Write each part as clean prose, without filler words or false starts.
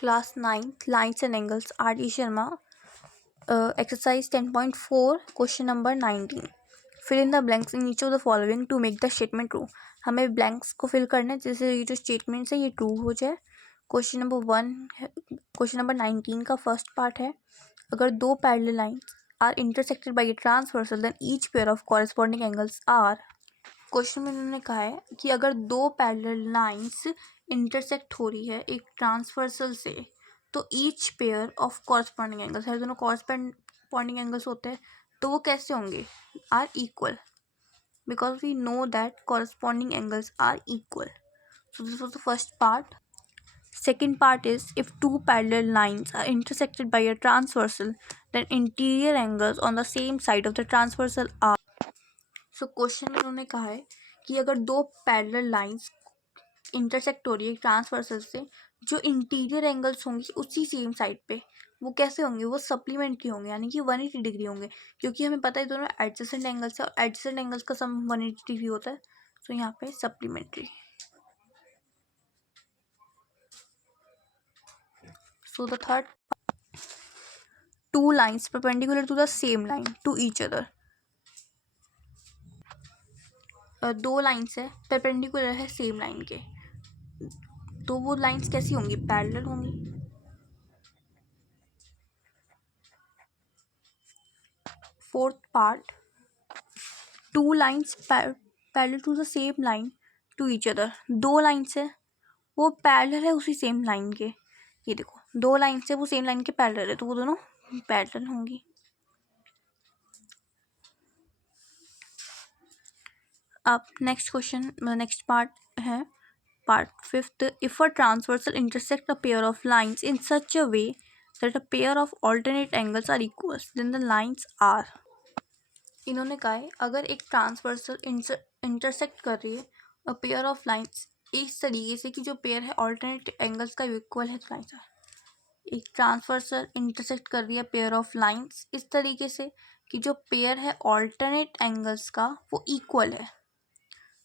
Class 9th Lines and Angles, R.E. Sharma. Exercise 10.4, question number 19. Fill in the blanks in each of the following to make the statement true. हमें blanks को fill करना है जैसे ये जो statements है ये true हो जाए. क्वेश्चन नंबर 19 का फर्स्ट पार्ट है. अगर दो parallel lines are intersected by a transversal then each pair of corresponding angles are. Question में उन्होंने कहा है कि अगर दो पैरेलल लाइन्स इंटरसेक्ट हो रही है एक ट्रांसवर्सल से तो each pair of corresponding angles, हर दोनों कॉरेस्पॉन्डिंग एंगल्स होते हैं तो वो कैसे होंगे, are equal, because we know that corresponding angles are equal. So this was the first part. Second part is if two parallel lines are intersected by a transversal, then interior angles on the same side of the transversal are. So question में उन्होंने कहा है कि अगर दो parallel lines intersect हो रही है ट्रांसवर्सल से, जो इंटीरियर एंगल्स होंगे उसी सेम साइड पे वो कैसे होंगे, वो सप्लीमेंट्री होंगे, यानी कि 180 डिग्री होंगे, क्योंकि हमें पता है दोनों एडजेसेंट एंगल्स है और एडजेसेंट एंगल्स का सम 180 डिग्री होता है. तो यहाँ पे supplementary. So the third, two lines perpendicular to the same line to each other. दो लाइन्स है परपेंडिकुलर है सेम लाइन के, तो वो लाइन्स कैसी होंगी, पैरेलल होंगी. Fourth part, two lines parallel to the same line to each other. दो लाइन्स है वो पैरेलल है उसी सेम लाइन के. ये देखो दो लाइन्स है वो सेम लाइन के पैरेलल है तो वो दोनों पैरेलल होंगी. अब नेक्स्ट क्वेश्चन, नेक्स्ट पार्ट है part fifth. If a transversal intersect a pair of lines in such a way that a pair of alternate angles are equals then the lines are. इन्होंने कहा है अगर एक transversal intersect कर रही है अ pair of lines इस तरीके से कि जो पेयर है ऑल्टरनेट एंगल्स का इक्वल है तो लाइन्स आर. एक ट्रांसवर्सल इंटरसेक्ट कर रही है पेयर ऑफ लाइन्स इस तरीके से कि जो पेयर है ऑल्टरनेट एंगल्स का वो इक्वल है,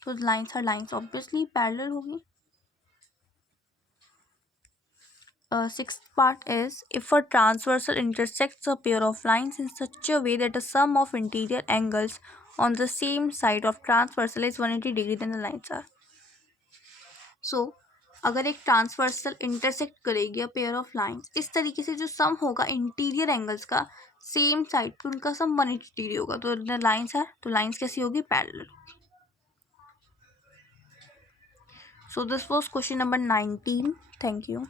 तो lines are lines obviously parallel होगी. Sixth part is if a transversal intersects a pair of lines in such a way that the sum of interior angles on the same side of transversal is 180 degree then the lines are. So अगर एक transversal intersect करेगी अ pair of lines इस तरीके से जो सम होगा interior angles का same side पे उनका सम 180 डिग्री होगा, तो लाइन्स है तो लाइन्स कैसी होगी, parallel. So this was question number 19. Thank you.